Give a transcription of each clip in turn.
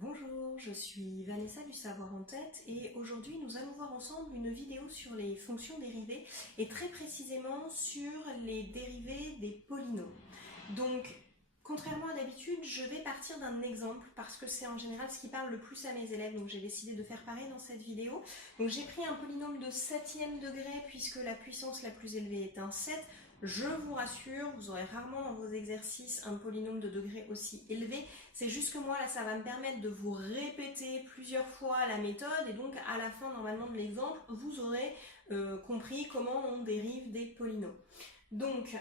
Bonjour, je suis Vanessa du Savoir en Tête et aujourd'hui nous allons voir ensemble une vidéo sur les fonctions dérivées et très précisément sur les dérivés des polynômes. Donc, contrairement à d'habitude, je vais partir d'un exemple parce que c'est en général ce qui parle le plus à mes élèves, donc j'ai décidé de faire pareil dans cette vidéo. Donc j'ai pris un polynôme de 7e degré puisque la puissance la plus élevée est un 7. Je vous rassure, vous aurez rarement dans vos exercices un polynôme de degré aussi élevé. C'est juste que moi, là, ça va me permettre de vous répéter plusieurs fois la méthode et donc à la fin, normalement, de l'exemple, vous aurez compris comment on dérive des polynômes. Donc,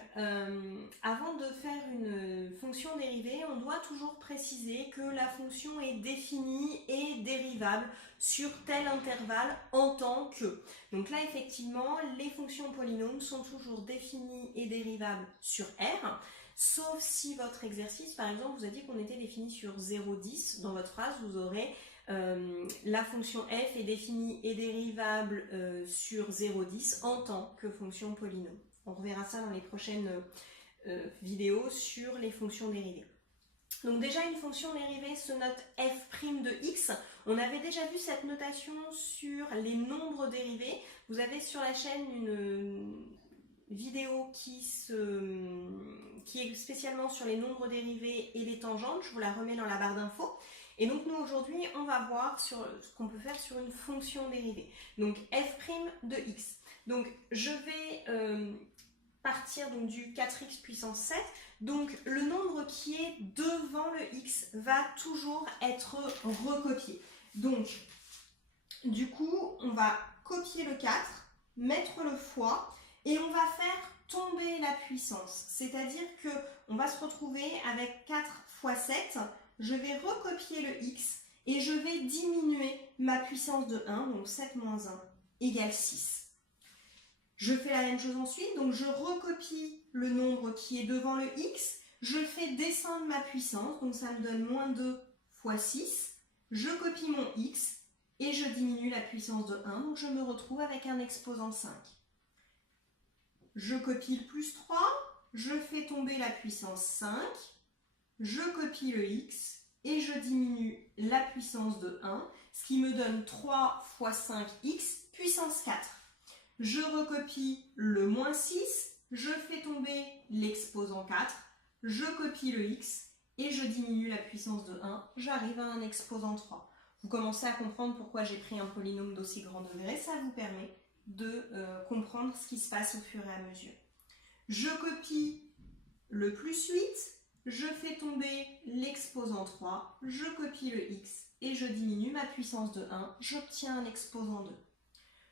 avant de faire une fonction dérivée, on doit toujours préciser que la fonction est définie et dérivable sur tel intervalle en tant que. Donc là, effectivement, les fonctions polynômes sont toujours définies et dérivables sur R, sauf si votre exercice, par exemple, vous a dit qu'on était défini sur 0,10. Dans votre phrase, vous aurez la fonction f est définie et dérivable sur 0,10 en tant que fonction polynôme. On reverra ça dans les prochaines vidéos sur les fonctions dérivées. Donc déjà, une fonction dérivée se note f' de x. On avait déjà vu cette notation sur les nombres dérivés. Vous avez sur la chaîne une vidéo qui est spécialement sur les nombres dérivés et les tangentes. Je vous la remets dans la barre d'infos. Et donc nous aujourd'hui, on va voir sur ce qu'on peut faire sur une fonction dérivée. Donc f' de x. Donc je vais partir donc du 4x puissance 7. Donc le nombre qui est devant le x va toujours être recopié. Donc du coup, on va copier le 4, mettre le fois et on va faire tomber la puissance. C'est-à-dire qu'on va se retrouver avec 4 fois 7. Je vais recopier le x et je vais diminuer ma puissance de 1, donc 7 moins 1 égale 6. Je fais la même chose ensuite, donc je recopie le nombre qui est devant le x, je fais descendre ma puissance, donc ça me donne moins 2 fois 6, je copie mon x et je diminue la puissance de 1, donc je me retrouve avec un exposant 5. Je copie le plus 3, je fais tomber la puissance 5, je copie le x et je diminue la puissance de 1, ce qui me donne 3 fois 5x puissance 4. Je recopie le moins 6, je fais tomber l'exposant 4, je copie le x et je diminue la puissance de 1, j'arrive à un exposant 3. Vous commencez à comprendre pourquoi j'ai pris un polynôme d'aussi grand degré, ça vous permet de comprendre ce qui se passe au fur et à mesure. Je copie le plus 8, je fais tomber l'exposant 3, je copie le x et je diminue ma puissance de 1, j'obtiens un exposant 2.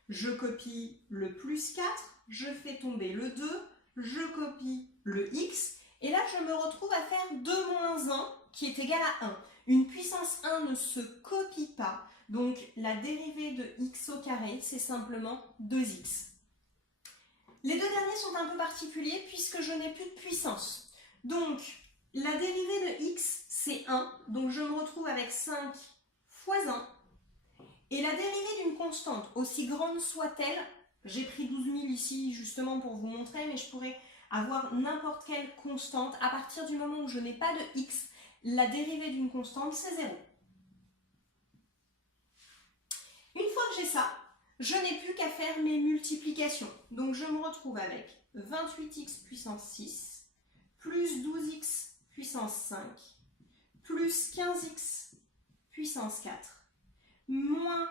Je copie le plus 4, je fais tomber le 2, je copie le x, et là je me retrouve à faire 2 moins 1 qui est égal à 1. Une puissance 1 ne se copie pas, donc la dérivée de x au carré, c'est simplement 2x. Les deux derniers sont un peu particuliers puisque je n'ai plus de puissance. Donc la dérivée de x, c'est 1, donc je me retrouve avec 5 fois 1. Et la dérivée d'une constante, aussi grande soit-elle, j'ai pris 12 000 ici justement pour vous montrer, mais je pourrais avoir n'importe quelle constante. À partir du moment où je n'ai pas de x, la dérivée d'une constante, c'est 0. Une fois que j'ai ça, je n'ai plus qu'à faire mes multiplications. Donc je me retrouve avec 28x puissance 6, plus 12x puissance 5, plus 15x puissance 4, moins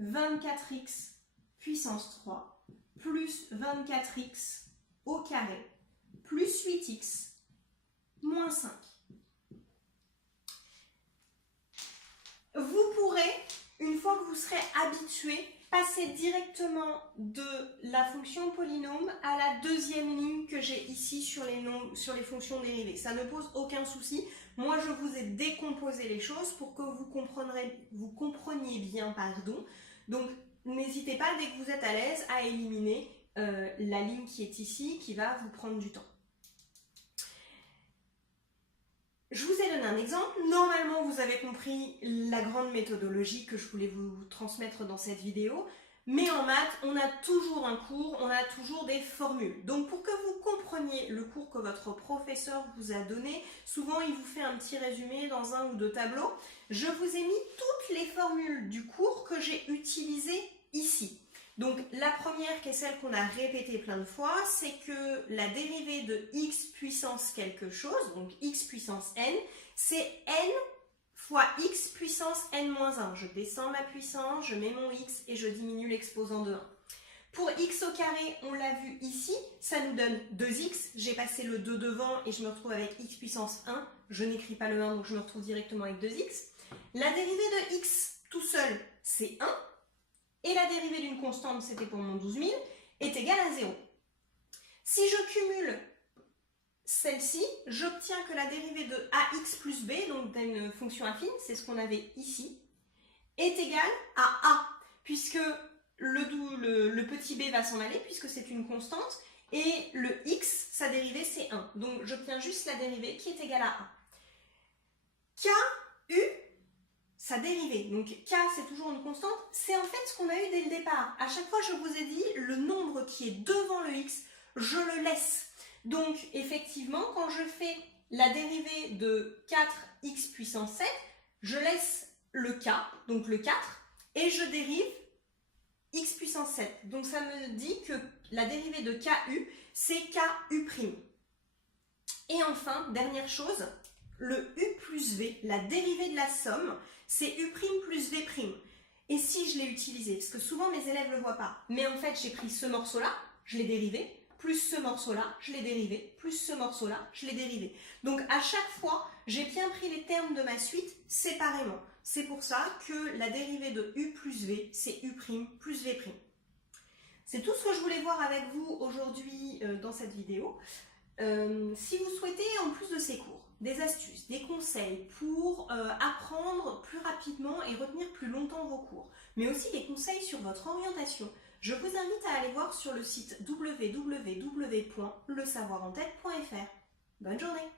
24x puissance 3, plus 24x au carré, plus 8x, moins 5. Vous pourrez, une fois que vous serez habitué, passer directement de la fonction polynôme à la deuxième ligne que j'ai ici sur les fonctions dérivées. Ça ne pose aucun souci. Moi, je vous ai décomposé les choses pour que vous compreniez bien, pardon. Donc, n'hésitez pas, dès que vous êtes à l'aise, à éliminer la ligne qui est ici, qui va vous prendre du temps. Je vous ai donné un exemple. Normalement, vous avez compris la grande méthodologie que je voulais vous transmettre dans cette vidéo. Mais en maths, on a toujours un cours, on a toujours des formules. Donc pour que vous compreniez le cours que votre professeur vous a donné, souvent il vous fait un petit résumé dans un ou deux tableaux. Je vous ai mis toutes les formules du cours que j'ai utilisées ici. Donc la première, qui est celle qu'on a répétée plein de fois, c'est que la dérivée de x puissance quelque chose, donc x puissance n, c'est n fois x puissance n-1. Je descends ma puissance, je mets mon x et je diminue l'exposant de 1. Pour x au carré, on l'a vu ici, ça nous donne 2x. J'ai passé le 2 devant et je me retrouve avec x puissance 1. Je n'écris pas le 1, donc je me retrouve directement avec 2x. La dérivée de x tout seul, c'est 1. Et la dérivée d'une constante, c'était pour mon 12 000, est égale à 0. Si je cumule celle-ci, j'obtiens que la dérivée de ax plus b, donc d'une fonction affine, c'est ce qu'on avait ici, est égale à a, puisque le petit b va s'en aller, puisque c'est une constante, et le x, sa dérivée, c'est 1. Donc j'obtiens juste la dérivée qui est égale à a. K, u, sa dérivée, donc k c'est toujours une constante, c'est en fait ce qu'on a eu dès le départ. À chaque fois je vous ai dit, le nombre qui est devant le x, je le laisse. Donc effectivement, quand je fais la dérivée de 4x puissance 7, je laisse le k, donc le 4, et je dérive x puissance 7. Donc ça me dit que la dérivée de ku, c'est ku'. Et enfin, dernière chose, le u plus v, la dérivée de la somme, c'est u' plus v'. Et si je l'ai utilisé, parce que souvent mes élèves ne le voient pas, mais en fait j'ai pris ce morceau-là, je l'ai dérivé, plus ce morceau-là, je l'ai dérivé, plus ce morceau-là, je l'ai dérivé. Donc à chaque fois, j'ai bien pris les termes de ma suite séparément. C'est pour ça que la dérivée de u plus v, c'est u' plus v'. C'est tout ce que je voulais voir avec vous aujourd'hui dans cette vidéo. Si vous souhaitez, en plus de ces cours, des astuces, des conseils pour apprendre plus rapidement et retenir plus longtemps vos cours, mais aussi des conseils sur votre orientation, je vous invite à aller voir sur le site www.lesavoirentête.fr. Bonne journée!